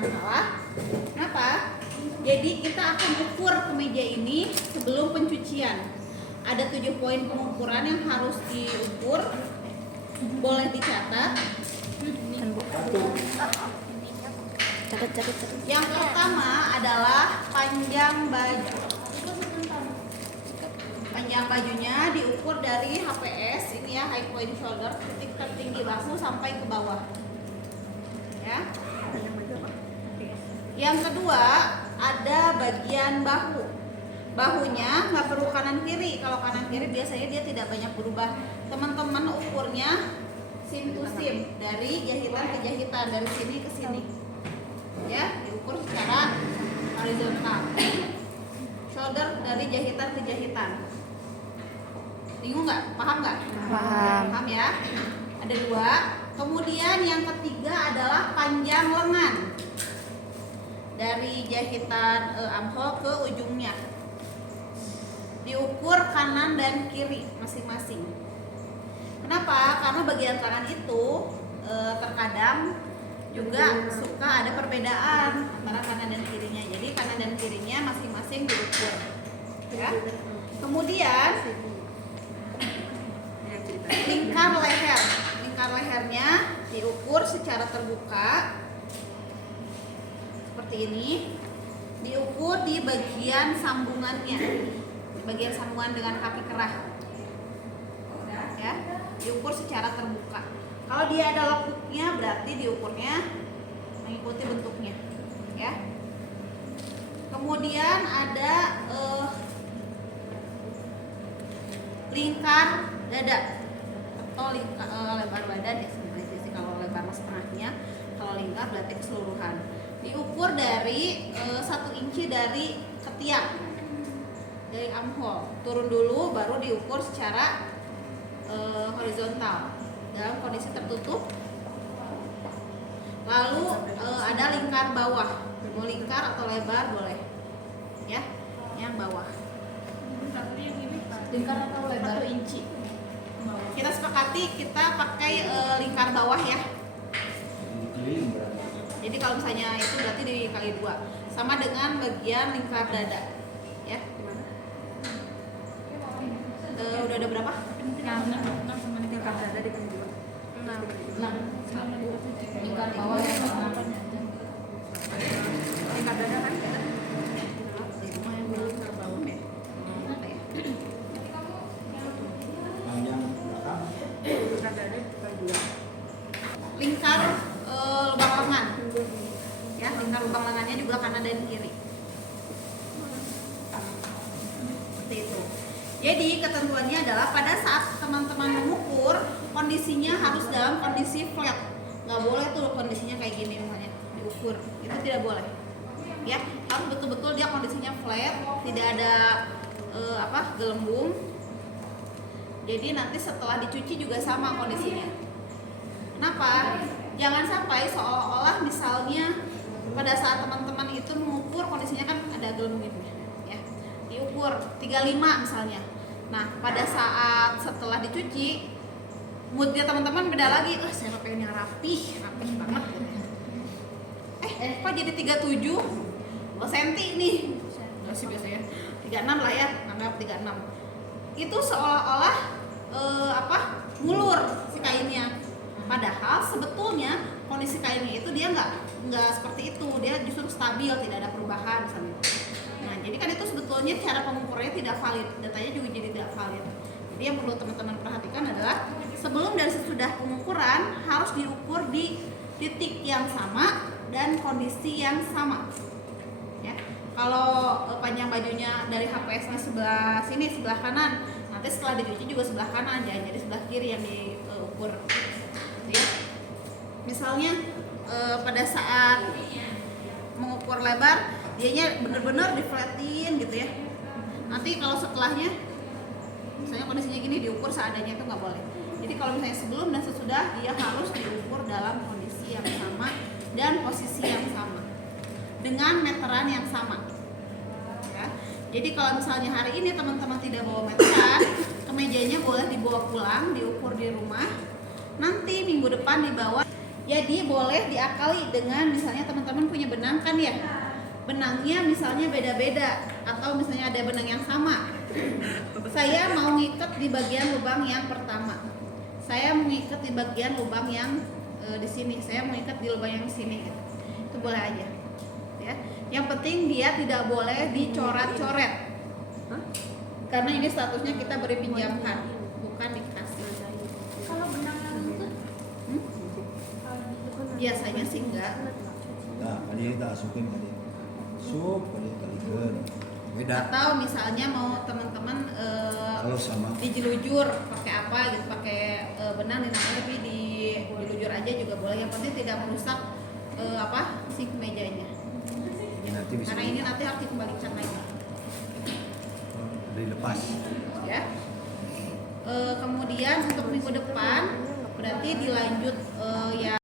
masalah. Kenapa? Jadi kita akan ukur kemeja ini sebelum pencucian. Ada 7 poin pengukuran yang harus diukur. Boleh dicatat. Yang pertama adalah panjang baju. Panjang bajunya diukur dari HPS ini ya, high point shoulder, titik tertinggi bahu sampai ke bawah. Ya. Yang kedua ada bagian bahu. Bahunya nggak perlu kanan kiri. Kalau kanan kiri biasanya dia tidak banyak berubah. Teman-teman ukurnya seam to seam, dari jahitan ke jahitan, dari sini ke sini. Ya, diukur secara horizontal. Shoulder dari jahitan ke jahitan. Bingung nggak? Paham nggak? Paham ya. Ada 2. Kemudian yang ketiga adalah panjang lengan. Dari jahitan armhole ke ujungnya. Diukur kanan dan kiri masing-masing. Kenapa? Karena bagian tangan itu terkadang juga suka ada perbedaan antara kanan dan kirinya. Jadi kanan dan kirinya masing-masing diukur. Ya. Kemudian lingkar leher. Lingkar lehernya diukur secara terbuka seperti ini. Diukur di bagian sambungannya, di bagian sambungan dengan kaki kerah. Ya, diukur secara terbuka. Kalau dia ada lekuknya berarti diukurnya mengikuti bentuknya, ya. Kemudian ada lingkar dada atau lebar badan ya sebenarnya sih, kalau lebar setengahnya, kalau lingkar berarti keseluruhan. Diukur dari 1 inci dari ketiak, dari armhole turun dulu, baru diukur secara horizontal dalam kondisi tertutup. Lalu ada lingkar bawah, mau lingkar atau lebar boleh, ya. Yang bawah lingkar atau lebar 1 inci. Kita sepakati kita pakai lingkar bawah ya. Jadi kalau misalnya itu berarti dikali 2, sama dengan bagian lingkar dada, ya. Udah ada berapa? 6 sama lingkar dada dikali 2. 6. Lingkar bawah ya. Lingkar dada kan? Lingkar lubang lengan, ya, lingkar lubang lengannya juga kanan dan kiri, seperti itu. Jadi ketentuannya adalah pada saat teman-teman mengukur, kondisinya harus dalam kondisi flat, nggak boleh tuh kondisinya kayak gini misalnya diukur, itu tidak boleh, ya. Harus betul-betul dia kondisinya flat, tidak ada gelembung. Jadi nanti setelah dicuci juga sama kondisinya. Kenapa? Jangan sampai seolah-olah misalnya pada saat teman-teman itu mengukur kondisinya kan ada gelembung gitu ya. Diukur 35 misalnya. Nah, pada saat setelah dicuci moodnya teman-teman beda lagi. Saya pengen yang rapih banget gitu ya. Kok jadi 37 cm nih? Enggak sih biasanya 36 lah ya, anggap 36. Itu seolah-olah ngulur si kainnya. Padahal sebetulnya kondisi kainnya itu dia nggak seperti itu, dia justru stabil, tidak ada perubahan misalnya. Nah, jadi kan itu sebetulnya cara pengukurannya tidak valid, datanya juga jadi tidak valid. Jadi yang perlu teman-teman perhatikan adalah sebelum dan sesudah pengukuran harus diukur di titik yang sama dan kondisi yang sama. Ya. Kalau panjang bajunya dari HPS-nya sebelah sini, sebelah kanan, nanti setelah dicuci juga sebelah kanan, jangan jadi sebelah kiri yang diukur. Ya. Misalnya pada saat mengukur lebar, dianya bener-bener diflatin gitu ya. Nanti kalau setelahnya, misalnya kondisinya gini, diukur seadanya, itu nggak boleh. Jadi kalau misalnya sebelum dan sesudah, dia harus diukur dalam kondisi yang sama dan posisi yang sama dengan meteran yang sama. Ya. Jadi kalau misalnya hari ini teman-teman tidak bawa meteran, kemejanya boleh dibawa pulang, diukur di rumah. Nanti minggu depan dibawa. Jadi boleh diakali dengan misalnya teman-teman punya benang kan ya, benangnya misalnya beda-beda atau misalnya ada benang yang sama. Saya mau ngikat di bagian lubang yang pertama, saya mau ngikat di bagian lubang yang di sini, saya mau ngikat di lubang yang sini gitu. Itu boleh aja ya. Yang penting dia tidak boleh dicoret-coret karena ini statusnya kita beri pinjamkan, bukan dikasih. Kalau benang yang itu Biasanya sih enggak. Nah, kali tak asukin kali. Sup kali kalikan. Beda. Atau misalnya mau teman-teman Kalau sama dijilujur pakai apa gitu, pakai benang tapi dilujur aja juga boleh. Yang penting tidak merusak si kemejanya. ini nanti bisa Karena ini nanti harus dikembalikan lagi. dilepas. Ya. Kemudian untuk minggu depan berarti dilanjut ya